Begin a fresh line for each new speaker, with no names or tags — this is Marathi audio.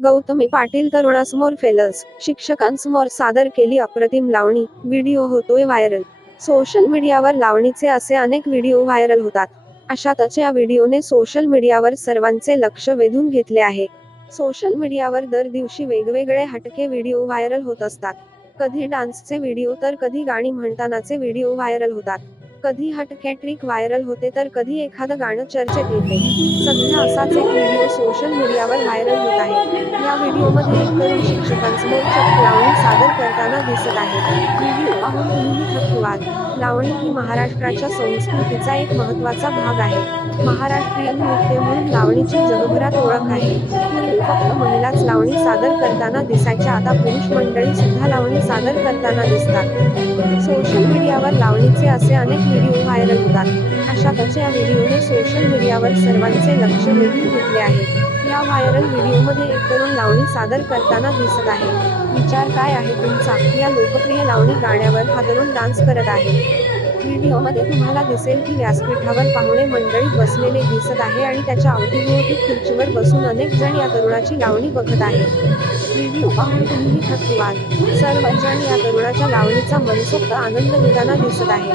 गौतमी पाटील तरुणासमोर फेलस. शिक्षकांसमोर सादर केली अप्रतिम लावणी. व्हिडिओ होतोय व्हायरल. सोशल मीडियावर लावणीचे असे अनेक व्हिडिओ व्हायरल होतात. अशातच या व्हिडिओने सोशल मीडियावर सर्वांचे लक्ष वेधून घेतले आहे. सोशल मीडियावर दर दिवशी वेगवेगळे हटके व्हिडिओ व्हायरल होत असतात. कधी डान्सचे व्हिडिओ तर कधी गाणी म्हणतानाचे व्हिडिओ व्हायरल होतात. कधी हटकॅट्रिक व्हायरल होते तर कधी एखादं गाणं चर्चेत येते. सध्या असाच एक व्हिडिओ सोशल मीडियावर व्हायरल होत आहे. या व्हिडिओमध्ये एक तरुण शिक्षकांसमोर चक्क लावणी सादर करताना दिसत आहे. व्हिडिओ पाहून तुम्ही लावणी ही महाराष्ट्राच्या संस्कृतीचा एक महत्त्वाचा भाग आहे. महाराष्ट्रीयन नृत्य म्हणून लावणीची जगभरात ओळख आहे. पूर्वी फक्त महिलाच लावणी सादर करताना दिसायच्या. आता पुरुष मंडळी सुद्धा लावणी सादर करताना दिसतात. सोशल मीडियावर लावणीचे असे अनेक व्हिडिओ व्हायरल होतात. अशातच या व्हिडिओने सोशल मीडियावर सर्वांचे लक्ष वेधून घेतले आहे. या व्हायरल व्हिडिओमध्ये एक तरुण लावणी सादर करताना दिसत आहे. विचार काय आहे तुमचा? या लोकप्रिय लावणी गाण्यावर हा तरुण डान्स करत आहे. व्हिडिओमध्ये तुम्हाला दिसेल की व्यासपीठावर पाहुणे मंडळी बसलेले दिसत आहे आणि त्याच्या अवतीभोवती खुर्चीवर बसून अनेक जण या तरुणाची लावणी बघत आहे व्हिडिओ पाहून तुम्ही थकवाल सर्वजण या तरुणाच्या लावणीचा मनसोक्त आनंद घेताना दिसत आहे